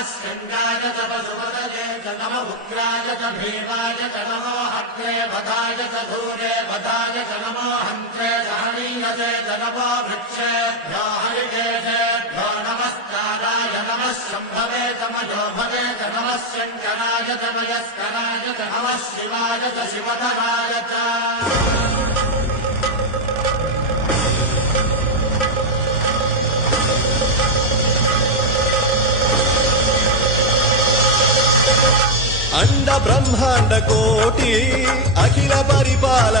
शङ्गाय च पशुपतये च नम उग्राय च भीमाय च नमो हग्ने भदाय च धूरे भदाय च नमो हन्त्रे च हनीयसे च नमो वृक्षेभ्यो हरिकेशेभ्यो नमस्काराय नमः शम्भवे च मयोभवे च नमः शङ्कराय च मयस्कराय च नमः शिवाय च शिवधराय च अंड ब्रह्मांड कोटि अखिल परिपाल